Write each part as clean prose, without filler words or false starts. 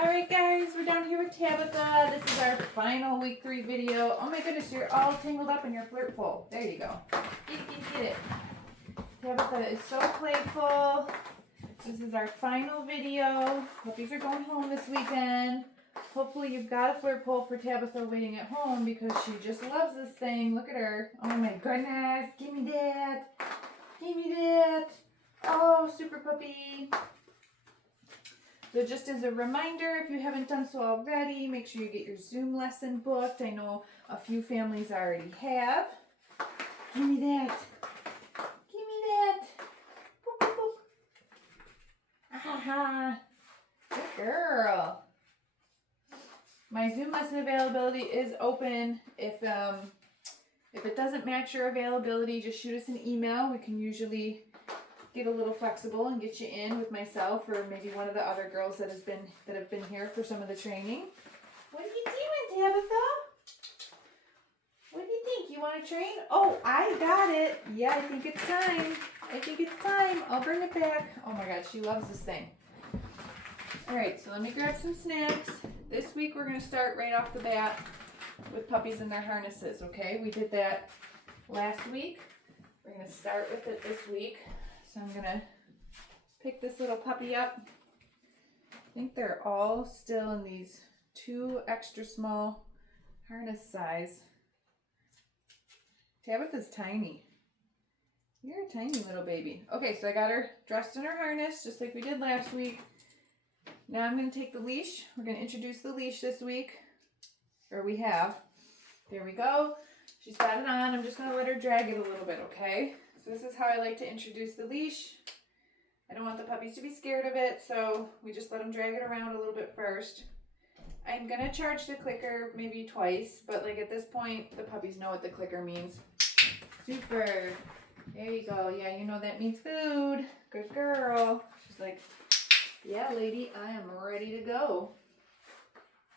Alright guys, we're down here with Tabetha. This is our final week 3 video. Oh my goodness, you're all tangled up in your flirt pole. There you go. Get it. Tabetha is so playful. This is our final video. Puppies are going home this weekend. Hopefully you've got a flirt pole for Tabetha waiting at home because she just loves this thing. Look at her. Oh my goodness. Give me that. Give me that. Oh, super puppy. So just as a reminder, if you haven't done so already, make sure you get your Zoom lesson booked. I know a few families already have. Give me that. Give me that. Boop, boop, boop. Ah, good girl. My Zoom lesson availability is open. If it doesn't match your availability, just shoot us an email. We can usually get a little flexible and get you in with myself or maybe one of the other girls that have been here for some of the training. What are you doing, Tabetha? What do you think? You want to train? Oh, I got it. Yeah, I think it's time. I'll bring it back. Oh my God, she loves this thing. All right, so let me grab some snacks. This week we're going to start right off the bat with puppies and their harnesses, okay? We did that last week. We're going to start with it this week. So I'm going to pick this little puppy up. I think they're all still in these 2 extra small harness size. Tabetha's tiny. You're a tiny little baby. Okay, so I got her dressed in her harness just like we did last week. Now I'm going to take the leash. We're going to introduce the leash this week. Or we have. There we go. She's got it on. I'm just going to let her drag it a little bit, okay? So this is how I like to introduce the leash. I don't want the puppies to be scared of it, so we just let them drag it around a little bit first. I'm going to charge the clicker maybe twice, but like at this point, the puppies know what the clicker means. Super. There you go. Yeah, you know that means food. Good girl. She's like, yeah, lady, I am ready to go.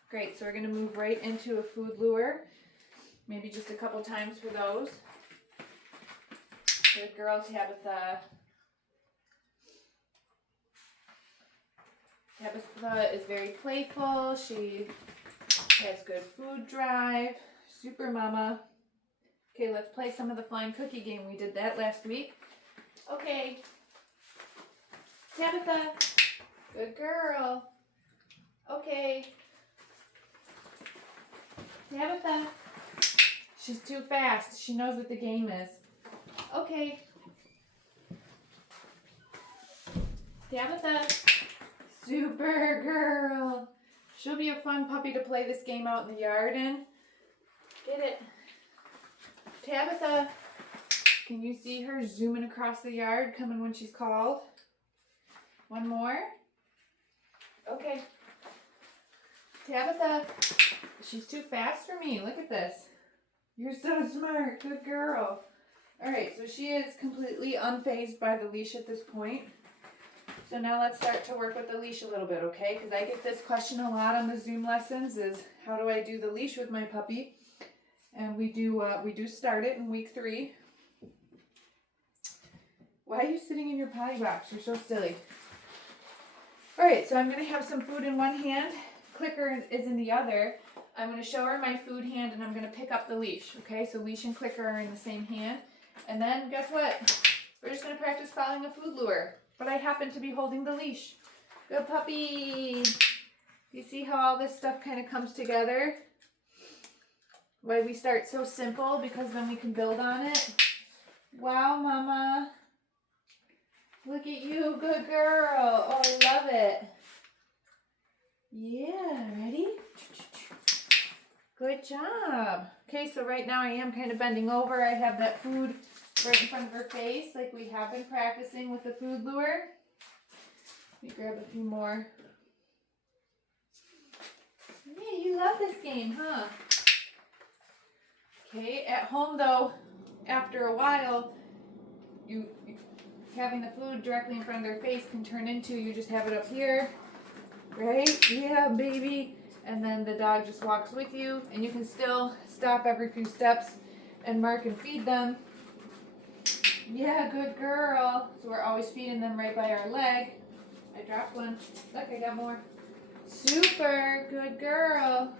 Great, so we're going to move right into a food lure. Maybe just a couple times for those. Good girl, Tabetha. Tabetha is very playful. She has good food drive. Super mama. Okay, let's play some of the flying cookie game. We did that last week. Okay. Tabetha. Good girl. Okay. Tabetha. She's too fast. She knows what the game is. Okay. Tabetha. Super girl. She'll be a fun puppy to play this game out in the yard in. Get it. Tabetha. Can you see her zooming across the yard coming when she's called? One more. Okay. Tabetha. She's too fast for me. Look at this. You're so smart. Good girl. Alright, so she is completely unfazed by the leash at this point. So now let's start to work with the leash a little bit, okay? Because I get this question a lot on the Zoom lessons is, how do I do the leash with my puppy? And we do start it in week 3. Why are you sitting in your potty box? You're so silly. Alright, so I'm going to have some food in one hand. Clicker is in the other. I'm going to show her my food hand and I'm going to pick up the leash, okay? So leash and clicker are in the same hand. And then guess what? We're just going to practice following a food lure. But I happen to be holding the leash. Good puppy. You see how all this stuff kind of comes together? Why we start so simple, because then we can build on it. Wow, mama. Look at you, good girl. Oh, I love it. Yeah, ready? Good job. Okay, so right now I am kind of bending over. I have that food right in front of her face, like we have been practicing with the food lure. Let me grab a few more. Yeah, you love this game, huh? Okay, at home though, after a while, having the food directly in front of their face can turn into you just have it up here, right? Yeah, baby. And then the dog just walks with you, and you can still stop every few steps and mark and feed them. Yeah, good girl. So we're always feeding them right by our leg. I dropped one. Look, I got more. Super, good girl.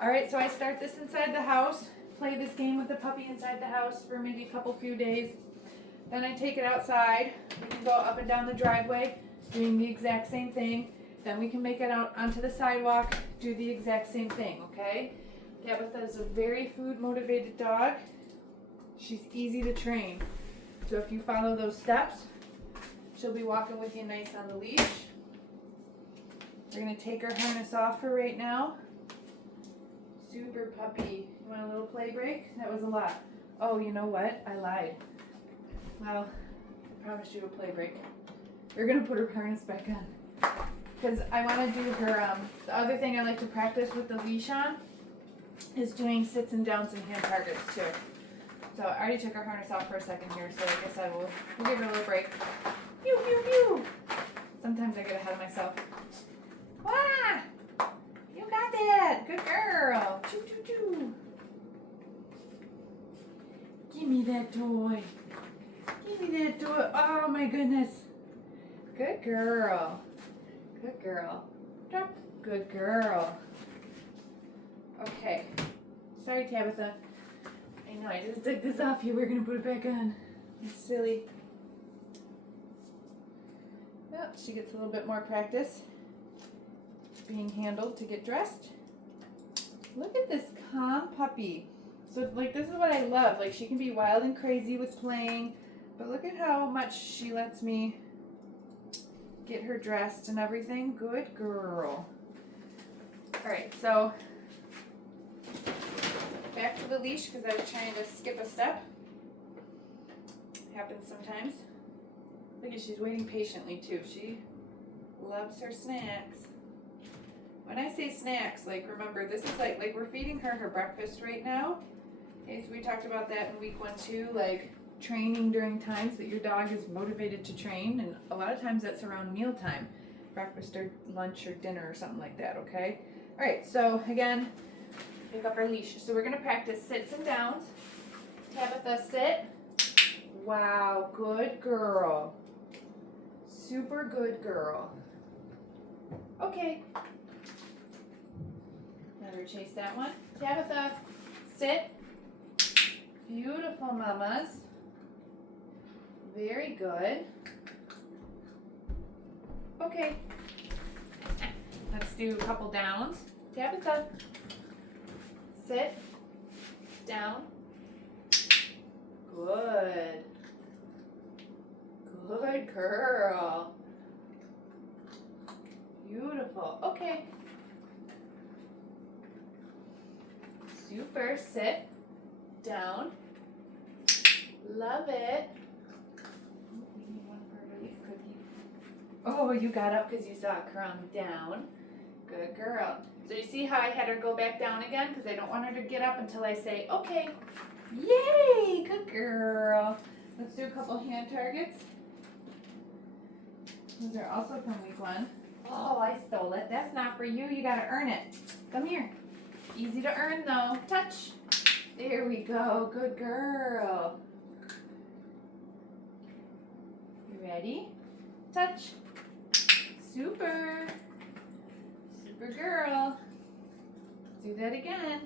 All right, so I start this inside the house, play this game with the puppy inside the house for maybe a few days. Then I take it outside. We can go up and down the driveway doing the exact same thing. Then we can make it out onto the sidewalk, do the exact same thing, okay? Tabetha is a very food motivated dog. She's easy to train. So if you follow those steps, she'll be walking with you nice on the leash. We're gonna take her harness off for right now. Super puppy. You want a little play break? That was a lot. Oh, you know what? I lied. Well, I promised you a play break. We're gonna put her harness back on. Because I wanna do her, the other thing I like to practice with the leash on is doing sits and downs and hand targets too. So I already took her harness off for a second here, so I guess we'll give her a little break. Pew, pew, pew. Sometimes I get ahead of myself. Wah! You got that. Good girl. Choo, choo, choo. Give me that toy. Give me that toy. Oh my goodness. Good girl. Good girl. Drop. Good girl. Okay. Sorry, Tabetha. I know, I just took this off you. We're going to put it back on. It's silly. Well, she gets a little bit more practice being handled to get dressed. Look at this calm puppy. So, like, this is what I love. Like, she can be wild and crazy with playing, but look at how much she lets me get her dressed and everything. Good girl. All right, so back to the leash because I was trying to skip a step. Happens sometimes. Look at, she's waiting patiently too. She loves her snacks. When I say snacks, like, remember, this is like we're feeding her breakfast right now. Okay, so we talked about that in week 1 too, like training during times that your dog is motivated to train, and a lot of times that's around mealtime, breakfast or lunch or dinner or something like that, okay? All right, so again, pick up our leash. So we're gonna practice sits and downs. Tabetha, sit. Wow, good girl. Super good girl. Okay. Never chase that one. Tabetha, sit. Beautiful, mamas. Very good. Okay. Let's do a couple downs. Tabetha, sit. Down. Good. Good girl. Beautiful. Okay. Super. Sit. Down. Love it. We need one for a relief cookie. Oh, you got up because you saw a crumb. Down. Good girl. So you see how I had her go back down again? Because I don't want her to get up until I say, okay. Yay! Good girl. Let's do a couple hand targets. Those are also from week 1. Oh, I stole it. That's not for you. You got to earn it. Come here. Easy to earn, though. Touch. There we go. Good girl. You ready? Touch. Super. Super girl. Let's do that again.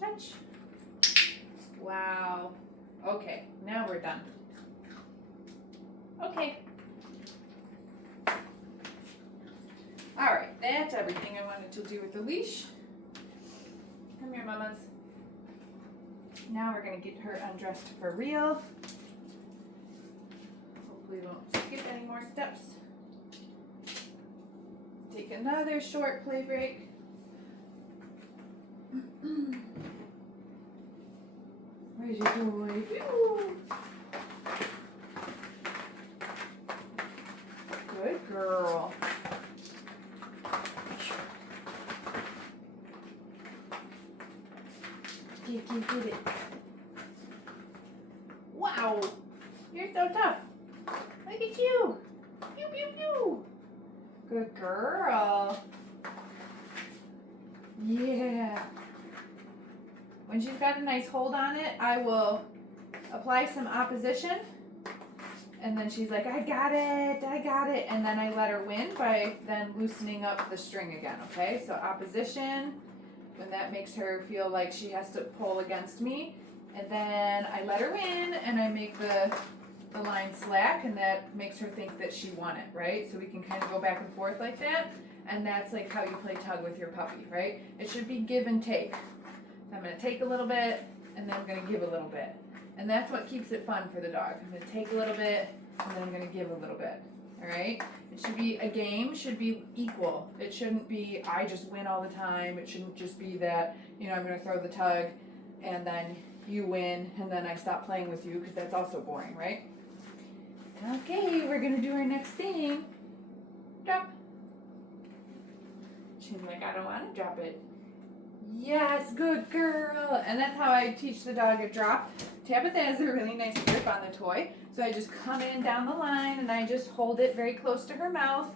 Touch. Wow. Okay, now we're done. Okay. All right, that's everything I wanted to do with the leash. Come here, mamas. Now we're gonna get her undressed for real. Hopefully we won't skip any more steps. Take another short play break. Where's your toy? Pew! Good girl. Get it. Wow, you're so tough. Look at you. Pew, pew, pew. Good girl. Yeah. When she's got a nice hold on it, I will apply some opposition And then she's like, I got it. And then I let her win by then loosening up the string again, okay? So opposition, when that makes her feel like she has to pull against me. And then I let her win and I make the line slack, and that makes her think that she won it, right? So we can kind of go back and forth like that. And that's like how you play tug with your puppy, right? It should be give and take. So I'm gonna take a little bit and then I'm gonna give a little bit. And that's what keeps it fun for the dog. I'm going to take a little bit, and then I'm going to give a little bit. All right? It should be, a game should be equal. It shouldn't be, I just win all the time. It shouldn't just be that, you know, I'm going to throw the tug, and then you win, and then I stop playing with you, because that's also boring, right? Okay, we're going to do our next thing. Drop. She's like, I don't want to drop it. Yes, good girl. And that's how I teach the dog a drop. Tabetha has a really nice grip on the toy. So I just come in down the line and I just hold it very close to her mouth.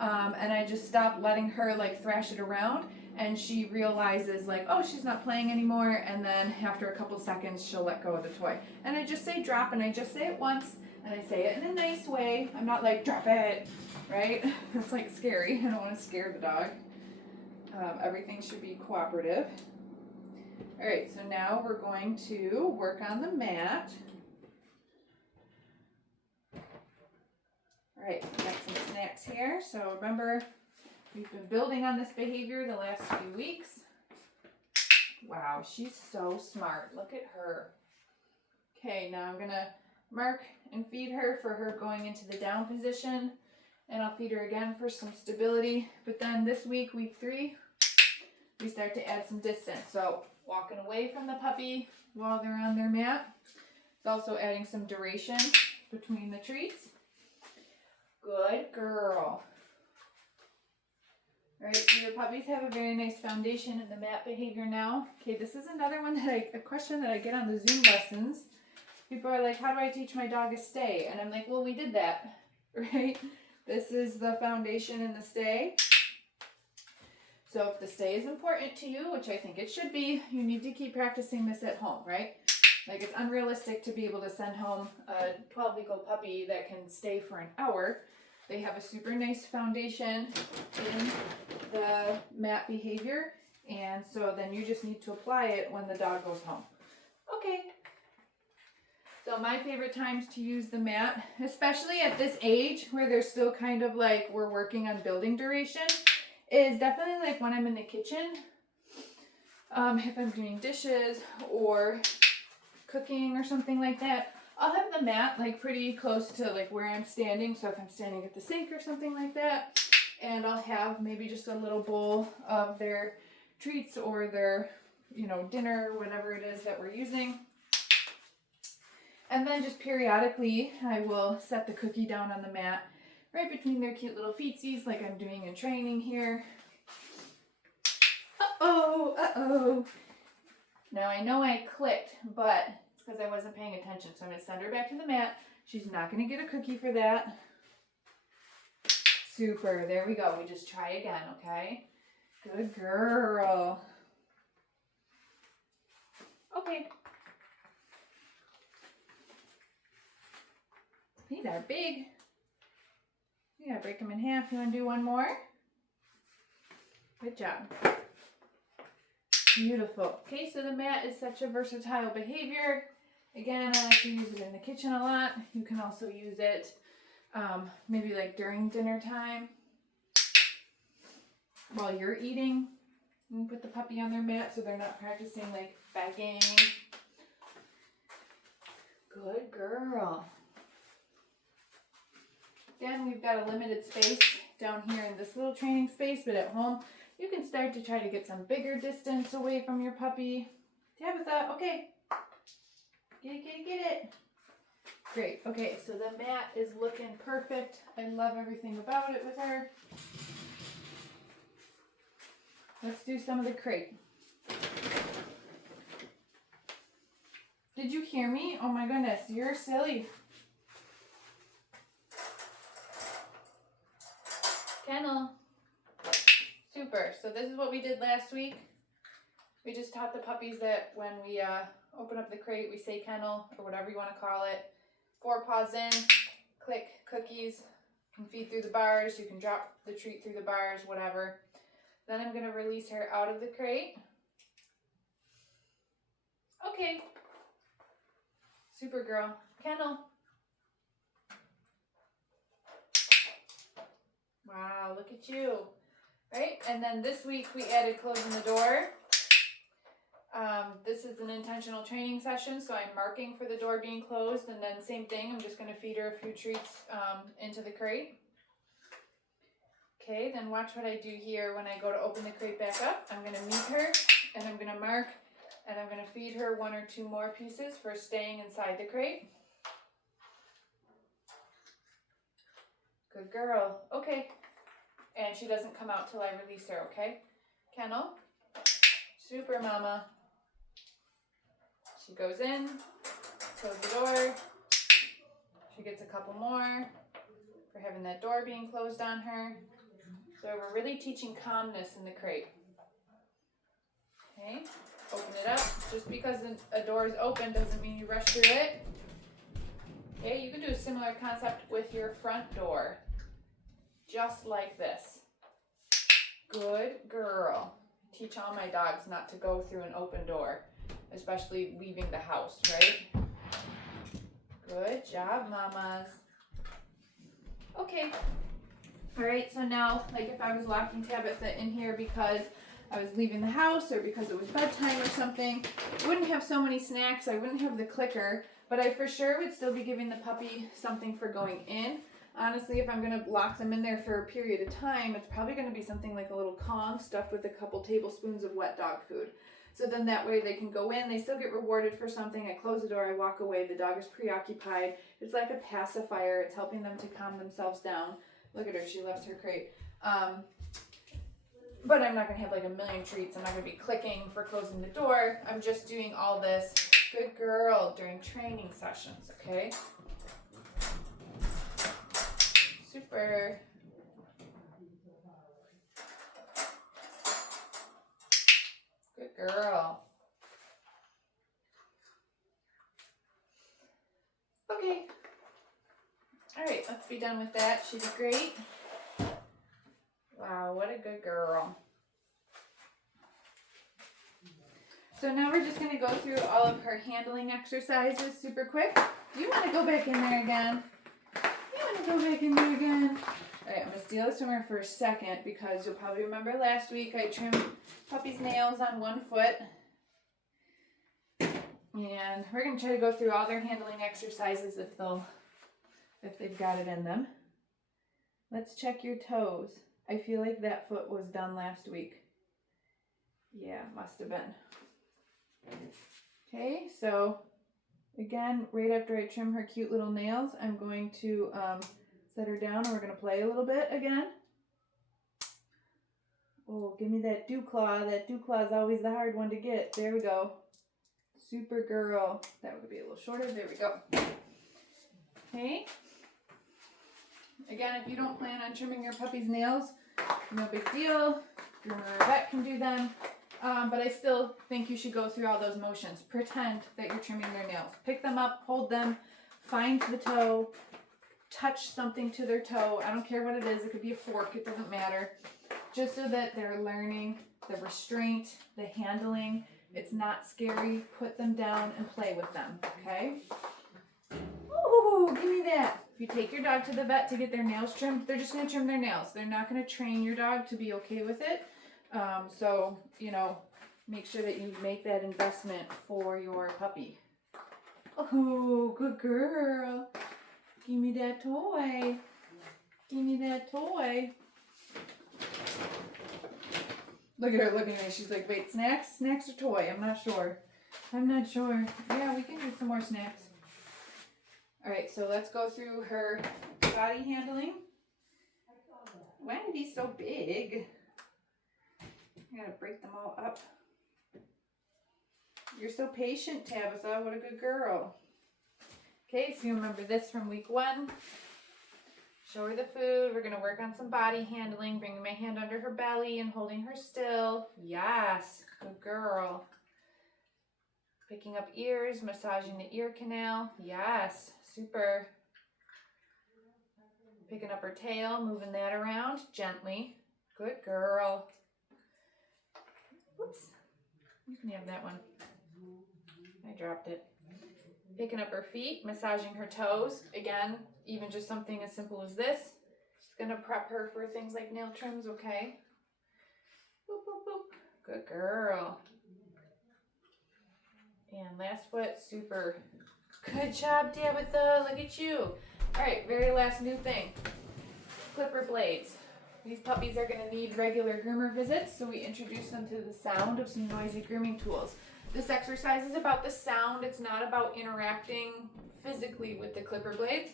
And I just stop letting her like thrash it around. And she realizes like, oh, she's not playing anymore. And then after a couple seconds, she'll let go of the toy. And I just say drop, and I just say it once. And I say it in a nice way. I'm not like, drop it, right? It's like scary. I don't want to scare the dog. Everything should be cooperative. All right, so now we're going to work on the mat. All right, we got some snacks here. So remember, we've been building on this behavior the last few weeks. Wow, she's so smart. Look at her. Okay, now I'm gonna mark and feed her for her going into the down position. And I'll feed her again for some stability. But then this week, week 3, we start to add some distance. So walking away from the puppy while they're on their mat. It's also adding some duration between the treats. Good girl. All right, so your puppies have a very nice foundation in the mat behavior now. Okay, this is another one that a question that I get on the Zoom lessons. People are like, how do I teach my dog a stay? And I'm like, well, we did that, right? This is the foundation in the stay. So if the stay is important to you, which I think it should be, you need to keep practicing this at home, right? Like, it's unrealistic to be able to send home a 12-week-old puppy that can stay for an hour. They have a super nice foundation in the mat behavior, and so then you just need to apply it when the dog goes home. Okay. So my favorite times to use the mat, especially at this age where they're still kind of like we're working on building duration, is definitely like when I'm in the kitchen. If I'm doing dishes or cooking or something like that, I'll have the mat like pretty close to like where I'm standing. So if I'm standing at the sink or something like that, and I'll have maybe just a little bowl of their treats or their, you know, dinner, whatever it is that we're using. And then just periodically, I will set the cookie down on the mat right between their cute little feetsies like I'm doing in training here. Uh-oh, uh-oh. Now I know I clicked, but it's because I wasn't paying attention. So I'm going to send her back to the mat. She's not going to get a cookie for that. Super, there we go. We just try again, okay? Good girl. Okay. These are big. You gotta break them in half. You wanna do one more? Good job. Beautiful. Okay, so the mat is such a versatile behavior. Again, I like to use it in the kitchen a lot. You can also use it maybe like during dinner time while you're eating. You can put the puppy on their mat so they're not practicing like begging. Good girl. Again, we've got a limited space down here in this little training space, but at home, you can start to try to get some bigger distance away from your puppy. Tabetha, okay. Get it, get it. Great, okay, so the mat is looking perfect. I love everything about it with her. Let's do some of the crate. Did you hear me? Oh my goodness, you're silly. Kennel. Super. So this is what we did last week. We just taught the puppies that when we open up the crate, we say kennel or whatever you want to call it. 4 paws in, click, cookies. You can feed through the bars, you can drop the treat through the bars, whatever. Then I'm going to release her out of the crate. Okay. Supergirl. Kennel. Wow, look at you. Right? And then this week we added closing the door. This is an intentional training session, so I'm marking for the door being closed, and then same thing, I'm just going to feed her a few treats into the crate. Okay, then watch what I do here when I go to open the crate back up. I'm going to meet her, and I'm going to mark, and I'm going to feed her 1 or 2 more pieces for staying inside the crate. Good girl. Okay. And she doesn't come out till I release her, okay? Kennel. Super mama. She goes in, close the door. She gets a couple more for having that door being closed on her. So we're really teaching calmness in the crate. Okay, open it up. Just because a door is open doesn't mean you rush through it. Okay, you can do a similar concept with your front door. Just like this. Good girl. Teach all my dogs not to go through an open door, especially leaving the house, right? Good job, mamas. Okay. All right, so now, like if I was locking Tabetha in here because I was leaving the house or because it was bedtime or something, I wouldn't have so many snacks, I wouldn't have the clicker, but I for sure would still be giving the puppy something for going in. Honestly, if I'm going to lock them in there for a period of time, it's probably going to be something like a little Kong stuffed with a couple tablespoons of wet dog food. So then that way they can go in, they still get rewarded for something. I close the door, I walk away, the dog is preoccupied. It's like a pacifier, it's helping them to calm themselves down. Look at her, she loves her crate. But I'm not going to have like a million treats. I'm not going to be clicking for closing the door. I'm just doing all this, good girl, during training sessions, okay? Super. Good girl. Okay. All right, let's be done with that. She did great. Wow, what a good girl. So now we're just going to go through all of her handling exercises super quick. Do you want to go back in there again? Go back in there again. Alright, I'm going to steal this from her for a second because you'll probably remember last week I trimmed puppy's nails on 1 foot. And we're going to try to go through all their handling exercises if they've got it in them. Let's check your toes. I feel like that foot was done last week. Yeah, must have been. Okay, so again, right after I trim her cute little nails, I'm going to set her down and we're going to play a little bit again. Oh, give me that dew claw. That dew claw is always the hard one to get. There we go. Super girl. That would be a little shorter. There we go. Okay. Again, if you don't plan on trimming your puppy's nails, no big deal. Your vet can do them. But I still think you should go through all those motions. Pretend that you're trimming their nails. Pick them up, hold them, find the toe, touch something to their toe. I don't care what it is. It could be a fork. It doesn't matter. Just so that they're learning the restraint, the handling. It's not scary. Put them down and play with them, okay? Ooh, give me that. If you take your dog to the vet to get their nails trimmed, they're just going to trim their nails. They're not going to train your dog to be okay with it. So, you know, make sure that you make that investment for your puppy. Oh, good girl. Give me that toy. Give me that toy. Look at her looking at me. She's like, wait, snacks? Snacks or toy? I'm not sure. I'm not sure. Yeah, we can do some more snacks. All right, so let's go through her body handling. Why are these so big? I gotta break them all up. You're so patient, Tabetha. What a good girl. Okay, so you remember this from week 1. Show her the food. We're gonna work on some body handling. Bringing my hand under her belly and holding her still. Yes, good girl. Picking up ears, massaging the ear canal. Yes, super. Picking up her tail, moving that around gently. Good girl. Whoops. You can have that one. I dropped it. Picking up her feet, massaging her toes. Again, even just something as simple as this. Just gonna prep her for things like nail trims, okay? Boop, boop, boop. Good girl. And last foot, super. Good job, Tabetha. Look at you. All right, very last new thing. Clipper blades. These puppies are gonna need regular groomer visits, so we introduce them to the sound of some noisy grooming tools. This exercise is about the sound. It's not about interacting physically with the clipper blades.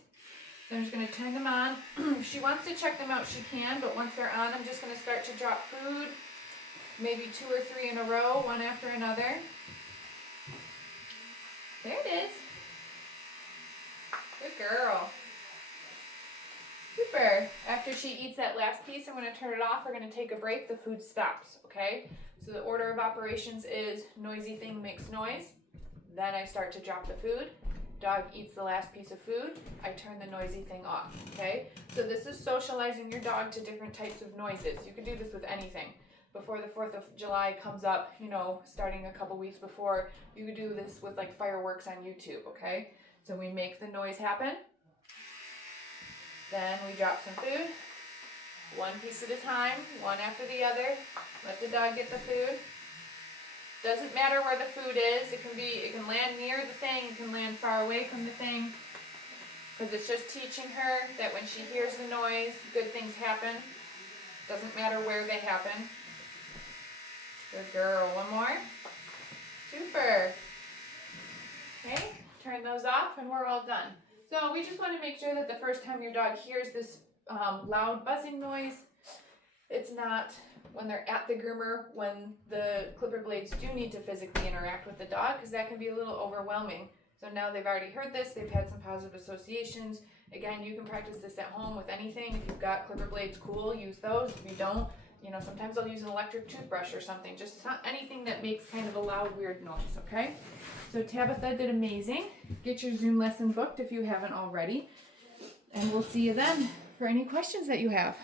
So I'm just gonna turn them on. If she wants to check them out, she can, but once they're on, I'm just gonna start to drop food, maybe 2 or 3 in a row, one after another. There it is. Good girl. Super. After she eats that last piece, I'm going to turn it off. We're going to take a break. The food stops, okay? So the order of operations is noisy thing makes noise. Then I start to drop the food. Dog eats the last piece of food. I turn the noisy thing off, okay? So this is socializing your dog to different types of noises. You can do this with anything. Before the 4th of July comes up, you know, starting a couple weeks before, you could do this with like fireworks on YouTube, okay? So we make the noise happen. Then we drop some food, one piece at a time, one after the other. Let the dog get the food. Doesn't matter where the food is. It can land near the thing, it can land far away from the thing. Because it's just teaching her that when she hears the noise, good things happen. Doesn't matter where they happen. Good girl. One more. Super. Okay, turn those off and we're all done. So we just want to make sure that the first time your dog hears this loud buzzing noise, it's not when they're at the groomer, when the clipper blades do need to physically interact with the dog, because that can be a little overwhelming. So now they've already heard this, they've had some positive associations. Again, you can practice this at home with anything. If you've got clipper blades, cool, use those. If you don't, you know, sometimes I'll use an electric toothbrush or something. Just not anything that makes kind of a loud, weird noise, okay? So Tabetha did amazing. Get your Zoom lesson booked if you haven't already. And we'll see you then for any questions that you have.